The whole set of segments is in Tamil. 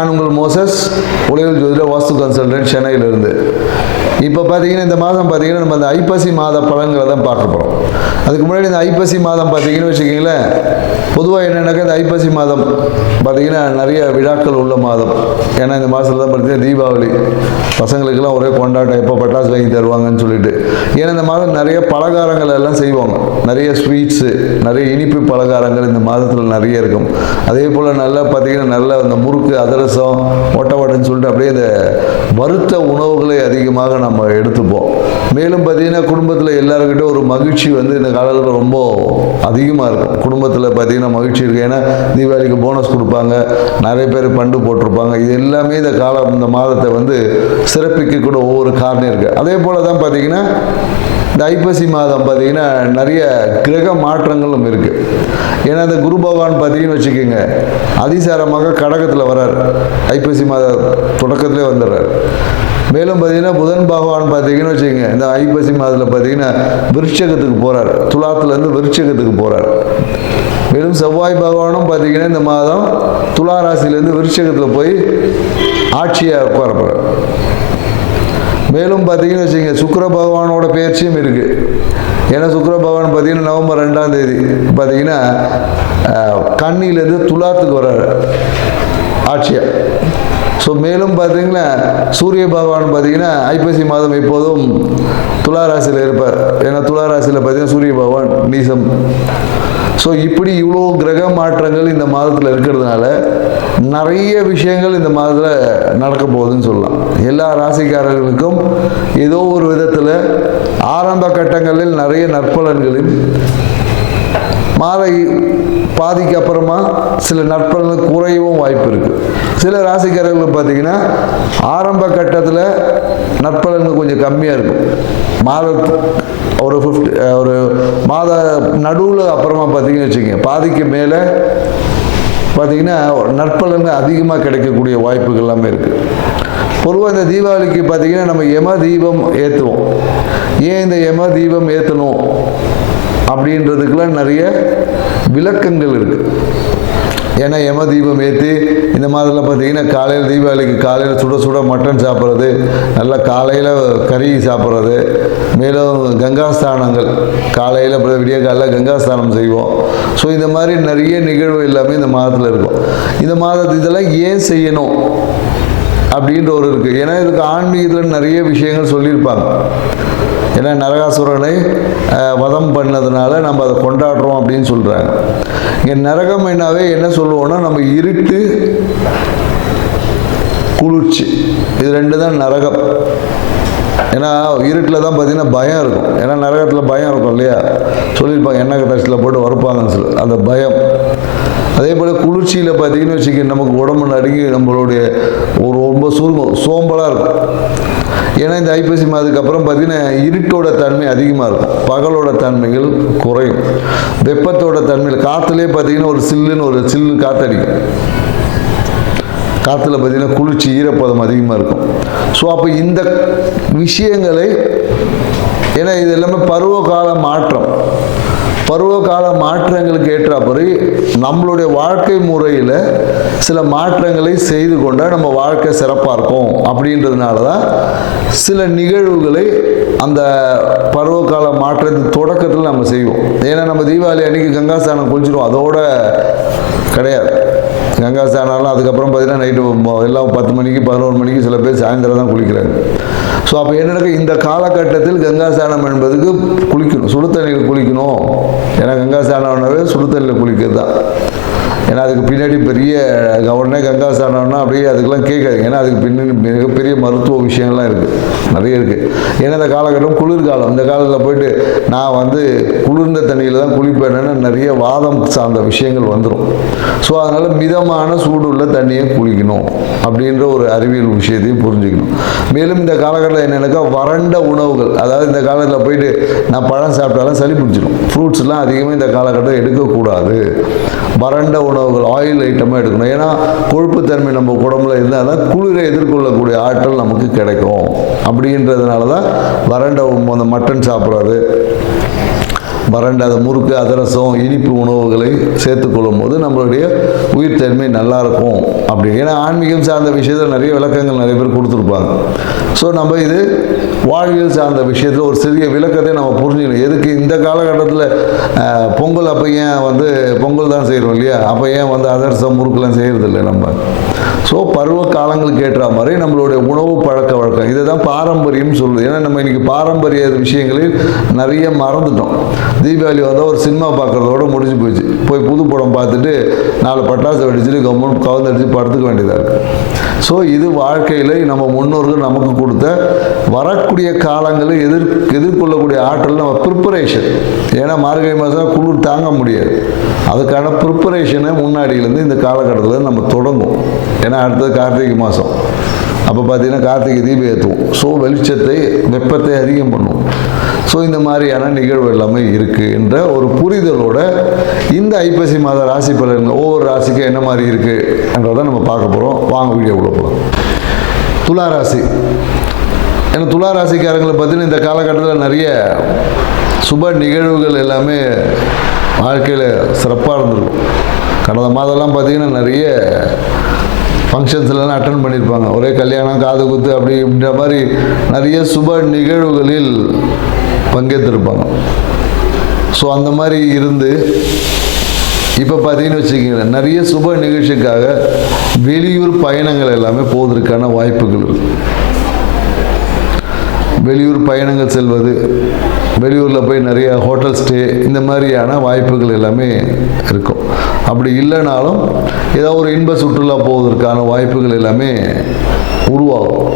நான் உங்கள் மோசஸ், உலகில் ஜோதிட வாஸ்து கன்சல்டன்ட், சென்னையிலிருந்து. இப்போ பார்த்தீங்கன்னா இந்த மாதம் பார்த்தீங்கன்னா நம்ம அந்த ஐப்பசி மாத பலன்களை தான் பார்க்க போகிறோம். அதுக்கு முன்னாடி இந்த ஐப்பசி மாதம் பார்த்தீங்கன்னு வச்சுக்கிங்களேன், பொதுவாக என்னென்னாக்கா இந்த ஐப்பசி மாதம் பார்த்தீங்கன்னா நிறைய விழாக்கள் உள்ள மாதம். ஏன்னா இந்த மாதத்தில் தான் பார்த்தீங்கன்னா தீபாவளி, பசங்களுக்கெல்லாம் ஒரே கொண்டாட்டம், எப்போ பட்டாசு வாங்கி தருவாங்கன்னு சொல்லிட்டு. ஏன்னா இந்த மாதம் நிறைய பலகாரங்கள் எல்லாம் செய்வாங்க, நிறைய ஸ்வீட்ஸு, நிறைய இனிப்பு பலகாரங்கள் இந்த மாதத்தில் நிறைய இருக்கும். அதே போல் நல்லா பார்த்தீங்கன்னா நல்ல இந்த முறுக்கு, அதிரசம், ஒட்டவடைன்னு சொல்லிட்டு அப்படியே இந்த வறுத்த உணவுகளை அதிகமாக நம்ம எடுத்துப்போம். மேலும் பார்த்தீங்கன்னா குடும்பத்தில் எல்லாருக்கிட்ட ஒரு மகிழ்ச்சி வந்து இந்த காலத்தில் ரொம்ப அதிகமாக இருக்கும். குடும்பத்தில் பார்த்தீங்கன்னா மகிழ்ச்சி இருக்குது. ஏன்னா தீபாவளிக்கு போனஸ் கொடுப்பாங்க, நிறைய பேர் பண்டு போட்டிருப்பாங்க. இது எல்லாமே இந்த மாதத்தை வந்து சிறப்பிக்கக்கூட ஒவ்வொரு காரணம் இருக்குது. அதே போல் தான் பார்த்தீங்கன்னா இந்த ஐப்பசி மாதம் பார்த்தீங்கன்னா நிறைய கிரக மாற்றங்களும் இருக்குது. ஏன்னா இந்த குரு பகவான் பார்த்தீங்கன்னு வச்சுக்கோங்க, அதிசாரமாக கடகத்தில் வர்றார், ஐப்பசி மாத தொடக்கத்திலே வந்துடுறார். மேலும் பார்த்தீங்கன்னா புதன் பகவான் பார்த்தீங்கன்னு வச்சுக்கோங்க, இந்த ஐப்பசி மாதத்தில் பார்த்தீங்கன்னா விருட்சகத்துக்கு போகிறார், துலாத்துலேருந்து விருட்சகத்துக்கு போகிறார். மேலும் செவ்வாய் பகவானும் பார்த்தீங்கன்னா இந்த மாதம் துலா ராசியிலேருந்து விருட்சகத்தில் போய் ஆட்சியாக உட்கார போகிறார். மேலும் பார்த்தீங்கன்னு வச்சுக்கோங்க, சுக்கிர பகவானோட பயிற்சியும் இருக்குது. ஏன்னா சுக்கிர பகவான் பார்த்தீங்கன்னா நவம்பர் 2ஆம் தேதி பார்த்தீங்கன்னா கன்னியிலேருந்து துலாத்துக்கு வர்றாரு ஆட்சியாக. ஸோ மேலும் பார்த்தீங்கன்னா சூரிய பகவான் பார்த்தீங்கன்னா ஐப்பசி மாதம் எப்போதும் துலா ராசியில் இருப்பார். ஏன்னா துலா ராசியில் பார்த்தீங்கன்னா சூரிய பகவான் நீசம். ஸோ இப்படி இவ்வளோ கிரக மாற்றங்கள் இந்த மாதத்தில் இருக்கிறதுனால நிறைய விஷயங்கள் இந்த மாதத்தில் நடக்க போகுதுன்னு சொல்லலாம். எல்லா ராசிக்காரர்களுக்கும் ஏதோ ஒரு விதத்தில் ஆரம்ப கட்டங்களில் நிறைய நற்பலன்களையும், மாத பாதிக்கு அப்புறமா சில நற்பலன்கள் குறையவும் வாய்ப்பு இருக்குது. சில ராசிக்காரர்கள் பார்த்தீங்கன்னா ஆரம்ப கட்டத்தில் நற்பலன்கள் கொஞ்சம் கம்மியாக இருக்கும். ஒரு மாத நடுவில் அப்புறமா பார்த்தீங்கன்னு வச்சுக்கோங்க, பாதிக்கு மேலே பார்த்தீங்கன்னா நற்பலன்கள் அதிகமாக கிடைக்கக்கூடிய வாய்ப்புகள் எல்லாமே இருக்குது. பொதுவாக இந்த தீபாவளிக்கு பார்த்தீங்கன்னா நம்ம யம தீபம் ஏற்றுவோம். ஏன் இந்த யம தீபம் ஏற்றணும் அப்படின்றதுக்கெல்லாம் நிறைய விளக்கங்கள் இருக்குது. ஏன்னா யம தீபம் ஏற்றி இந்த மாதத்தில் பார்த்தீங்கன்னா காலையில் தீபாவளிக்கு காலையில் சுட சுட மட்டன் சாப்பிட்றது, நல்லா காலையில் கறி சாப்பிட்றது, மேலும் கங்காஸ்தானங்கள் காலையில் விடிய காலையில் கங்காஸ்தானம் செய்வோம். ஸோ இந்த மாதிரி நிறைய நிகழ்வு எல்லாமே இந்த மாதத்தில் இருக்கும். இந்த மாதத்து இதெல்லாம் ஏன் செய்யணும் அப்படின்ற ஒரு இருக்குது. ஏன்னா இதுக்கு ஆன்மீகத்தில் நிறைய விஷயங்கள் சொல்லியிருப்பாங்க. ஏன்னா நரகாசுரனை வதம் பண்ணதுனால நம்ம அதை கொண்டாடுறோம் அப்படின்னு சொல்கிறாங்க. இங்கே நரகம் என்னாவே என்ன சொல்லுவோம்னா, நம்ம இருட்டு, குளிர்ச்சி, இது ரெண்டு தான் நரகம். ஏன்னா இருட்டில் தான் பார்த்தீங்கன்னா பயம் இருக்கும். ஏன்னா நரகத்தில் பயம் இருக்கும் இல்லையா, சொல்லியிருப்பாங்க எண்ணெய் கஷ்டத்தில் போட்டு வறுப்பாங்கன்னு சொல்லி, அந்த பயம். அதே போல் குளிர்ச்சியில் பார்த்தீங்கன்னு வச்சுக்க, நமக்கு உடம்பு நடுங்கி நம்மளுடைய ஒரு ரொம்ப சோம்பலாக இருக்கும். ஏன்னா இந்த ஐப்பசி மாதத்துக்கு அப்புறம் பார்த்தீங்கன்னா இருட்டோட தன்மை அதிகமாக இருக்கும், பகலோட தன்மைகள் குறையும், வெப்பத்தோட தன்மையில் காற்றுலேயே பார்த்தீங்கன்னா ஒரு சில்லுன்னு காற்றடிக்கும். காற்றுல பார்த்தீங்கன்னா குளிர்ச்சி, ஈரப்பதம் அதிகமாக இருக்கும். ஸோ அப்போ இந்த விஷயங்களை, ஏன்னா இது எல்லாமே பருவகால மாற்றங்களுக்கு ஏற்றாப்படி நம்மளுடைய வாழ்க்கை முறையில் சில மாற்றங்களை செய்து கொண்டால் நம்ம வாழ்க்கை சிறப்பாக இருக்கும். அப்படின்றதுனால தான் சில நிகழ்வுகளை அந்த பருவகால மாற்றத்தின் தொடக்கத்தில் நம்ம செய்வோம். ஏன்னா நம்ம தீபாவளி அன்றைக்கி கங்காஸ்தானம் குளிச்சிடுவோம், அதோட கிடையாது. கங்காஸ்தானம்லாம் அதுக்கப்புறம் பார்த்தீங்கன்னா நைட்டு எல்லாம் 10 மணிக்கு 11 மணிக்கு சில பேர் சாயந்தரம் தான் குளிக்கிறாங்க. ஸோ அப்போ என்னென்ன இந்த காலகட்டத்தில் கங்காஸ்தானம் என்பதுக்கு குளிக்கணும், சுடு தண்ணியில் குளிக்கணும். ஏன்னா கங்காஸ்தானம்னாவே சுடு தண்ணியில் குளிக்கிறது தான். ஏன்னா அதுக்கு பின்னாடி பெரிய உடனே கங்காஸ்தானம்னா அப்படியே அதுக்கெல்லாம் கேட்காது. ஏன்னா அதுக்கு பின்னாடி மிகப்பெரிய மருத்துவ விஷயங்கள்லாம் இருக்குது, நிறைய இருக்குது. ஏன்னா இந்த காலகட்டம் குளிர்காலம், இந்த காலத்தில் போயிட்டு நான் வந்து குளிர்ந்த தண்ணியில் தான் குளிப்பேன்னு நிறைய வாதம் சார்ந்த விஷயங்கள் வந்துடும். ஸோ அதனால் மிதமான சூடு உள்ள தண்ணியை குளிக்கணும் அப்படின்ற ஒரு அறிவியல் விஷயத்தையும் புரிஞ்சுக்கணும். மேலும் இந்த காலகட்டத்தில் என்னென்னாக்கா வறண்ட உணவுகள், அதாவது இந்த காலத்தில் போயிட்டு நான் பழம் சாப்பிட்டாலும் சளி பிடிச்சிடும், ஃப்ரூட்ஸ்லாம் அதிகமாக இந்த காலகட்டம் எடுக்கக்கூடாது. வறண்ட உணவுகள், ஆயில் ஐட்டமாக எடுக்கணும். ஏன்னா கொழுப்புத்தன்மை நம்ம உடம்புல இருந்தால் தான் குளிரை எதிர்கொள்ளக்கூடிய ஆற்றல் நமக்கு கிடைக்கும். அப்படின்றதுனால தான் வறண்ட அந்த மட்டன் சாப்பிட்றது, வறண்ட அது முறுக்கு அதிரசம் இனிப்பு உணவுகளை சேர்த்துக்கொள்ளும் போது நம்மளுடைய உயிர்த்தன்மை நல்லாயிருக்கும் அப்படி. ஏன்னா ஆன்மீகம் சார்ந்த விஷயத்தில் நிறைய விளக்கங்கள் நிறைய பேர் கொடுத்துருப்பாங்க. ஸோ நம்ம இது வாழ்வியல் சார்ந்த விஷயத்தில் ஒரு சிறிய விளக்கத்தை நம்ம புரிஞ்சுக்கணும். எதுக்கு இந்த காலகட்டத்தில் பொங்கல் அப்போ ஏன் பொங்கல் தான் செய்கிறோம் இல்லையா, அப்போ ஏன் அதிரசம் முறுக்கெல்லாம் செய்கிறதில்லை நம்ம. ஸோ பருவ காலங்களுக்கு ஏற்ற மாதிரி நம்மளுடைய உணவு பழக்க வழக்கம் இதை தான் பாரம்பரியம் சொல்லுது. ஏன்னா நம்ம இன்றைக்கி பாரம்பரிய விஷயங்களில் நிறைய மறந்துட்டோம். தீபாவளி வந்தால் ஒரு சினிமா பார்க்குறதோட முடிஞ்சு போச்சு. போய் புது படம் பார்த்துட்டு 4 பட்டாசு வெடிச்சுட்டு கவர்மெண்ட் கவுந்தடிச்சு படுத்துக்க வேண்டியதாக இருக்குது. ஸோ இது வாழ்க்கையில் நம்ம முன்னோர்கள் நமக்கு கொடுத்த வரக்கூடிய காலங்களை எதிர்கொள்ளக்கூடிய ஆற்றல் நம்ம ப்ரிப்பரேஷன். ஏன்னா மார்கழி மாதம் குளிர் தாங்க முடியாது. அதுக்கான ப்ரிப்பரேஷனை முன்னாடியிலேருந்து இந்த காலகட்டத்தில் நம்ம தொடங்கும். ஏன்னா அடுத்தது கார்த்திகை மாதம், அப்போ பார்த்தீங்கன்னா கார்த்திகை தீபம் ஏற்றுவோம். ஸோ வெளிச்சத்தை வெப்பத்தை அதிகம் பண்ணுவோம். ஸோ இந்த மாதிரியான நிகழ்வு எல்லாமே இருக்குது என்ற ஒரு புரிதலோட இந்த ஐப்பசி மாத ராசி பலன்கள் ஒவ்வொரு ராசிக்கும் என்ன மாதிரி இருக்குது என்றதை நம்ம பார்க்க போகிறோம். வாங்க வீடியோக்குள்ள போகலாம். துலா ராசி. ஏன்னா துலா ராசிக்காரங்களை பார்த்தீங்கன்னா இந்த காலகட்டத்தில் நிறைய சுப நிகழ்வுகள் எல்லாமே வாழ்க்கையில் சிறப்பாக இருந்திருக்கும். கடந்த மாதம்லாம் பார்த்திங்கன்னா நிறைய ஃபங்க்ஷன்ஸ்லாம் அட்டன் பண்ணியிருப்பாங்க. ஒரே கல்யாணம் காது குத்து அப்படின்ற மாதிரி நிறைய சுப நிகழ்வுகளில் பங்கேற்றிருப்பாங்க. ஸோ அந்த மாதிரி இருந்து இப்போ பார்த்தீங்கன்னு வச்சுக்கோங்க, நிறைய சுப நிகழ்ச்சிக்காக வெளியூர் பயணங்கள் எல்லாமே போவதற்கான வாய்ப்புகள் இருக்குது. வெளியூர் பயணங்கள் செல்வது, வெளியூரில் போய் நிறைய ஹோட்டல் ஸ்டே, இந்த மாதிரியான வாய்ப்புகள் எல்லாமே இருக்கும். அப்படி இல்லைனாலும் ஏதோ ஒரு இன்ப சுற்றுலா போவதற்கான வாய்ப்புகள் எல்லாமே உருவாகும்.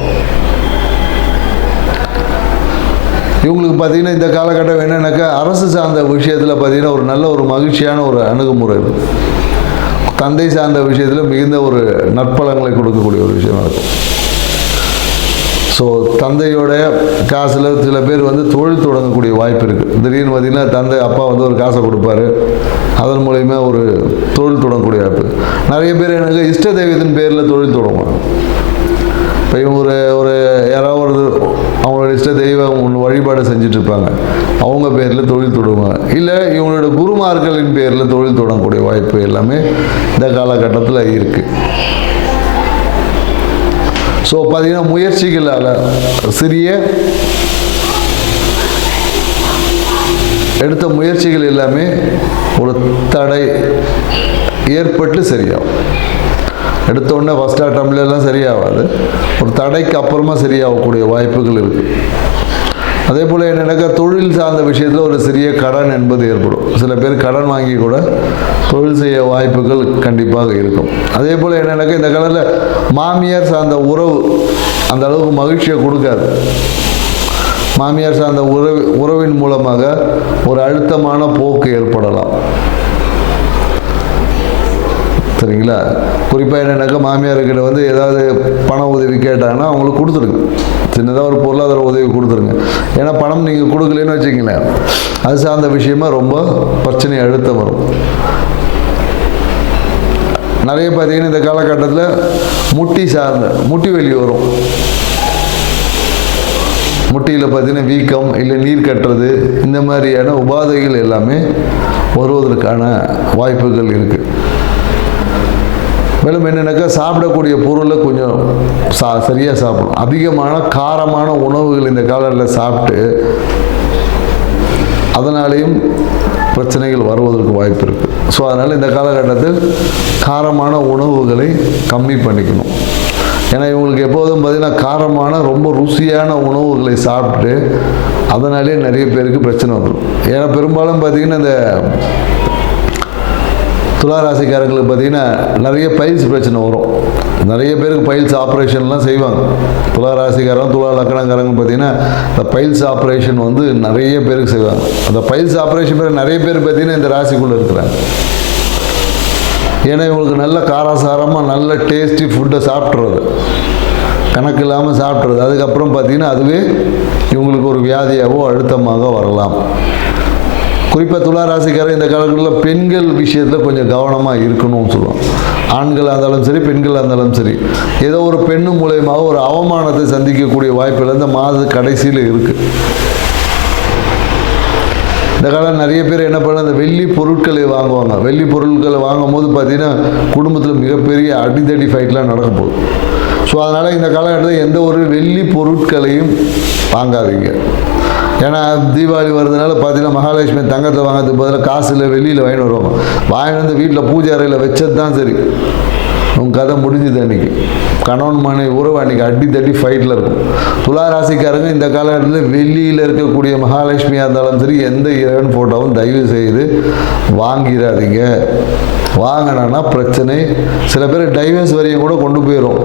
இவங்களுக்கு பார்த்திங்கன்னா இந்த காலகட்டம் என்னென்னாக்கா அரசு சார்ந்த விஷயத்தில் பார்த்திங்கன்னா ஒரு நல்ல ஒரு மகிழ்ச்சியான ஒரு அணுகுமுறை இருக்குது. தந்தை சார்ந்த விஷயத்தில் மிகுந்த ஒரு நற்பலங்களை கொடுக்கக்கூடிய ஒரு விஷயமாக இருக்கும். ஸோ தந்தையோட காசில் சில பேர் தொழில் தொடங்கக்கூடிய வாய்ப்பு இருக்குது. திடீர்னு பார்த்திங்கன்னா தந்தை அப்பா ஒரு காசை கொடுப்பாரு, அதன் மூலயமா ஒரு தொழில் தொடங்கக்கூடிய வாய்ப்பு. நிறைய பேர் எனக்கு இஷ்ட தெய்வத்தின் பேரில் தொழில் தொடங்குவாங்க. இப்போ இவங்க ஒரு யாராவது அவங்களோட இஷ்ட தெய்வம் வழிபாடு செஞ்சிட்ருப்பாங்க, அவங்க பேரில் தொழில் தொடங்குவாங்க. இல்லை இவங்களோட குருமார்களின் பேரில் தொழில் தொடங்கக்கூடிய வாய்ப்பு எல்லாமே இந்த காலகட்டத்தில் இருக்குது. ஸோ பார்த்தீங்கன்னா முயற்சிகளால் சிறிய எடுத்த முயற்சிகள் எல்லாமே ஒரு தடை ஏற்பட்டு சரியாகும். எடுத்தோடனே ஃபஸ்ட் அட்டம்ப்ட்லாம் சரியாகாது, ஒரு தடைக்கு அப்புறமா சரியாகக்கூடிய வாய்ப்புகள் இருக்குது. அதே போல் என்னென்னாக்கா தொழில் சார்ந்த விஷயத்தில் ஒரு சிறிய கடன் என்பது ஏற்படும். சில பேர் கடன் வாங்கி கூட தொழில் செய்ய வாய்ப்புகள் கண்டிப்பாக இருக்கும். அதே போல் என்னென்னாக்கா இந்த காலத்தில் மாமியார் சார்ந்த உறவு அந்த அளவுக்கு மகிழ்ச்சியை கொடுக்காது. மாமியார் சார்ந்த உறவின் மூலமாக ஒரு அழுத்தமான போக்கு ஏற்படலாம். சரிங்களா? குறிப்பாக என்னென்னாக்கா மாமியார்கிட்ட ஏதாவது பண உதவி கேட்டாங்கன்னா அவங்களுக்கு கொடுத்துருங்க. சின்னதாக ஒரு பொருளாதார உதவி கொடுத்துருங்க. ஏன்னா பணம் நீங்கள் கொடுக்கலன்னு வச்சுக்கிங்களேன், அது சார்ந்த விஷயமா ரொம்ப பிரச்சனை அழுத்தம் வரும். நிறைய பார்த்தீங்கன்னா இந்த காலகட்டத்தில் முட்டி வலி வரும். முட்டியில் பார்த்தீங்கன்னா வீக்கம் இல்லை நீர் கட்டுறது, இந்த மாதிரியான உபாதைகள் எல்லாமே வருவதற்கான வாய்ப்புகள் இருக்குது. மேலும் என்னென்னாக்கா சாப்பிடக்கூடிய பொருளை கொஞ்சம் சரியாக சாப்பிடணும். அதிகமான காரமான உணவுகள் இந்த காலத்தில் சாப்பிட்டு அதனாலேயும் பிரச்சனைகள் வருவதற்கு வாய்ப்பு இருக்குது. ஸோ அதனால் இந்த காலகட்டத்தில் காரமான உணவுகளை கம்மி பண்ணிக்கணும். ஏன்னா இவங்களுக்கு எப்போதும் பார்த்திங்கன்னா காரமான ரொம்ப ருசியான உணவுகளை சாப்பிட்டு அதனாலே நிறைய பேருக்கு பிரச்சனை வந்துடும். ஏன்னா பெரும்பாலும் பார்த்திங்கன்னா இந்த துலா ராசிக்காரங்களுக்கு பார்த்திங்கன்னா நிறைய பைல்ஸ் பிரச்சனை வரும். நிறைய பேருக்கு பைல்ஸ் ஆப்ரேஷன்லாம் செய்வாங்க. துலா ராசிக்காரங்க துலா லக்கணக்காரங்க பார்த்திங்கன்னா இந்த பைல்ஸ் ஆப்ரேஷன் நிறைய பேருக்கு செய்வாங்க. அந்த பைல்ஸ் ஆப்ரேஷன் பேர் நிறைய பேர் பார்த்திங்கன்னா இந்த ராசிக்குள்ளே இருக்கிறாங்க. ஏன்னா இவங்களுக்கு நல்ல காரசாரமாக நல்ல டேஸ்டி ஃபுட்டை சாப்பிட்றது, கணக்கு இல்லாமல் சாப்பிட்றது, அதுக்கப்புறம் பார்த்திங்கன்னா அதுவே இவங்களுக்கு ஒரு வியாதியாகவோ அழுத்தமாக வரலாம். குறிப்பாக துலா ராசிக்காரர் இந்த காலங்களில் பெண்கள் விஷயத்தில் கொஞ்சம் கவனமாக இருக்கணும்னு சொல்லுவோம். ஆண்களாக இருந்தாலும் சரி பெண்களாக இருந்தாலும் சரி, ஏதோ ஒரு பெண்ணு மூலயமாக ஒரு அவமானத்தை சந்திக்கக்கூடிய வாய்ப்புகள் இந்த மாத கடைசியில் இருக்குது. இந்த காலம் நிறைய பேர் என்ன பண்ண அந்த வெள்ளி பொருட்களை வாங்குவாங்க. வெள்ளி பொருட்களை வாங்கும் போது பார்த்தீங்கன்னா குடும்பத்தில் மிகப்பெரிய அடிதடி ஃபைட்லாம் நடக்க போகுது. ஸோ அதனால் இந்த காலகட்டத்தில் எந்த ஒரு வெள்ளி பொருட்களையும் வாங்காதீங்க. ஏன்னா தீபாவளி வருதுனால பார்த்தீங்கன்னா மகாலட்சுமி தங்கத்தை வாங்கிறதுக்கு பதிலாக காசில் வெள்ளியில் வாங்கிட்டு வருவாங்க. வாங்கிட்டு வந்து வீட்டில் பூஜை அறையில் வச்சது தான் சரி. உங்கள் கதை முடிஞ்சுது. அன்றைக்கி கணவன் மனைவி உறவு அன்றைக்கி அடி தட்டி ஃபைட்டில் இருக்கும். துலா ராசிக்காரங்க இந்த காலகட்டத்தில் வெள்ளியில் இருக்கக்கூடிய மகாலட்சுமியாக இருந்தாலும் சரி, எந்த இறைவன் ஃபோட்டோவும் தயவு செய்து வாங்கிடாதீங்க. வாங்கினா பிரச்சனை. சில பேர் டைவர்ஸ் வரையும் கூட கொண்டு போயிடும்.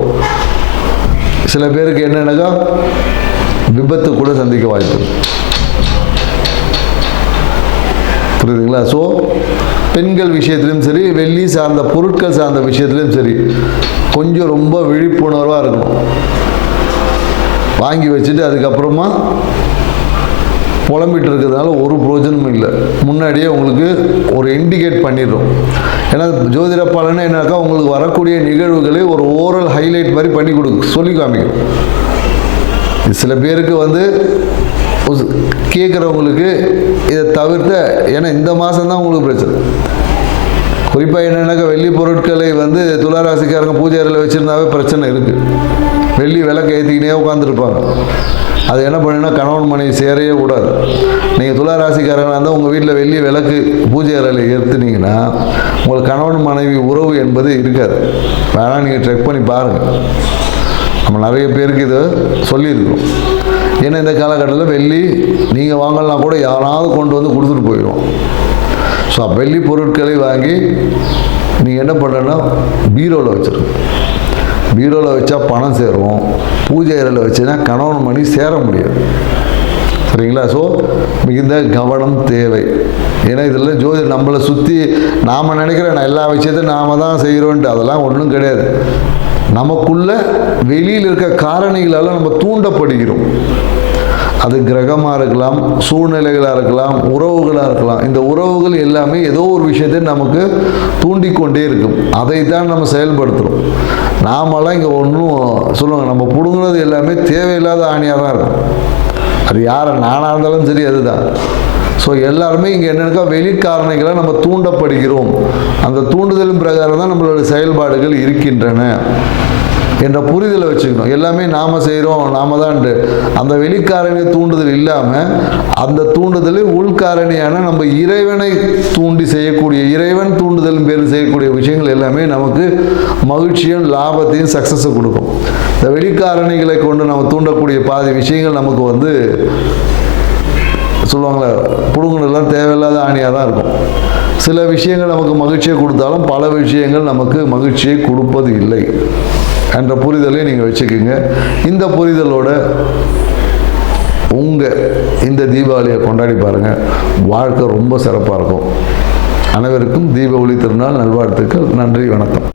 சில பேருக்கு என்னென்னாக்கா விபத்து கூட சந்திக்க வாய்ப்பு. புரியுதுங்களா? ஸோ பெண்கள் விஷயத்துலையும் சரி, வெள்ளி சார்ந்த பொருட்கள் சார்ந்த விஷயத்துலையும் சரி, கொஞ்சம் ரொம்ப விழிப்புணர்வாக இருக்கணும். வாங்கி வச்சுட்டு அதுக்கப்புறமா புலம்பிட்டு இருக்கிறதுனால ஒரு பிரயோஜனமும் இல்லை. முன்னாடியே உங்களுக்கு ஒரு இண்டிகேட் பண்ணிடுறோம். ஏன்னா ஜோதிட பலன்னு என்னக்கா உங்களுக்கு வரக்கூடிய நிகழ்வுகளை ஒரு ஓரல் ஹைலைட் மாதிரி பண்ணி சொல்லி காமிக்கும். சில பேருக்கு வந்து கேட்குறவங்களுக்கு இதை தவிர்த்த, ஏன்னா இந்த மாதம் தான் உங்களுக்கு பிரச்சனை. குறிப்பாக என்னென்னாக்கா வெள்ளி பொருட்களை வந்து துளாராசிக்காரங்க பூஜை அறையில் வச்சுருந்தாவே பிரச்சனை இருக்குது. வெள்ளி விளக்கு ஏற்றிக்கினே உட்காந்துருப்பாங்க. அது என்ன பண்ணுன்னா கணவன் மனைவி சேரையே கூடாது. நீங்கள் துளாராசிக்காரங்களாக இருந்தால் உங்கள் வீட்டில் வெள்ளி விளக்கு பூஜை அறையில் ஏற்றுனீங்கன்னா உங்களுக்கு கணவன் மனைவி உறவு என்பது இருக்காது. வேணால் நீங்கள் செக் பண்ணி பாருங்கள். நம்ம நிறைய பேருக்கு இதை சொல்லியிருக்கோம். ஏன்னா இந்த காலகட்டத்தில் வெள்ளி நீங்கள் வாங்கலாம் கூட யாராவது கொண்டு வந்து கொடுத்துட்டு போயிடும். ஸோ வெள்ளி பொருட்களை வாங்கி நீங்கள் என்ன பண்ணுறேன்னா பீரோவில் வச்சுருக்கோம். பீரோவில் வச்சா பணம் சேரும். பூஜை அறையில் வச்சுன்னா கணவன் மணி சேர முடியாது. சரிங்களா? ஸோ மிகுந்த கவனம் தேவை. ஏன்னா இதில் ஜோதிடர் நம்மளை சுற்றி நாம் நினைக்கிறேன் எல்லா விஷயத்தையும் நாம் தான் செய்கிறோன்ட்டு, அதெல்லாம் ஒன்றும் கிடையாது. நமக்குள்ள வெளியில் இருக்க காரணிகளால் நம்ம தூண்டப்படுகிறோம். அது கிரகமாக இருக்கலாம், சூழ்நிலைகளாக இருக்கலாம், உறவுகளாக இருக்கலாம். இந்த உறவுகள் எல்லாமே ஏதோ ஒரு விஷயத்தை நமக்கு தூண்டிக்கொண்டே இருக்கும். அதை தான் நம்ம செயல்படுத்துகிறோம். நாமெல்லாம் இங்கே ஒன்றும் சொல்லுவாங்க, நம்ம பிடுங்குனது எல்லாமே தேவையில்லாத ஆணியாக தான் இருக்கும். அது யாரை நானாக இருந்தாலும் சரி, அதுதான். ஸோ எல்லாருமே இங்கே என்னென்னா வெளிக்காரணிகளை நம்ம தூண்டப்படுகிறோம். அந்த தூண்டுதலின் பிரகாரம் தான் நம்மளோட செயல்பாடுகள் இருக்கின்றன என்ற புரிதலை வச்சுக்கணும். எல்லாமே நாம் செய்கிறோம், நாம் தான்ட்டு அந்த வெளிக்காரணி தூண்டுதல் இல்லாமல் அந்த தூண்டுதலில் உள்காரணியான நம்ம இறைவனை தூண்டி செய்யக்கூடிய, இறைவன் தூண்டுதலின் பேரில் செய்யக்கூடிய விஷயங்கள் எல்லாமே நமக்கு மகிழ்ச்சியும் லாபத்தையும் சக்ஸஸை கொடுக்கும். இந்த வெளிக்காரணிகளை கொண்டு நம்ம தூண்டக்கூடிய பாதி விஷயங்கள் நமக்கு வந்து சொல்லுவாங்களே புடுங்குனெல்லாம் தேவையில்லாத ஆணியாக தான் இருக்கும். சில விஷயங்கள் நமக்கு மகிழ்ச்சியை கொடுத்தாலும் பல விஷயங்கள் நமக்கு மகிழ்ச்சியை கொடுப்பது இல்லை என்ற புரிதலை நீங்கள் வச்சுக்கோங்க. இந்த புரிதலோட உங்கள் இந்த தீபாவளியை கொண்டாடி பாருங்கள். வாழ்க்கை ரொம்ப சிறப்பாக இருக்கும். அனைவருக்கும் தீப ஒளி திருநாள் நல்வாழ்த்துக்கள். நன்றி, வணக்கம்.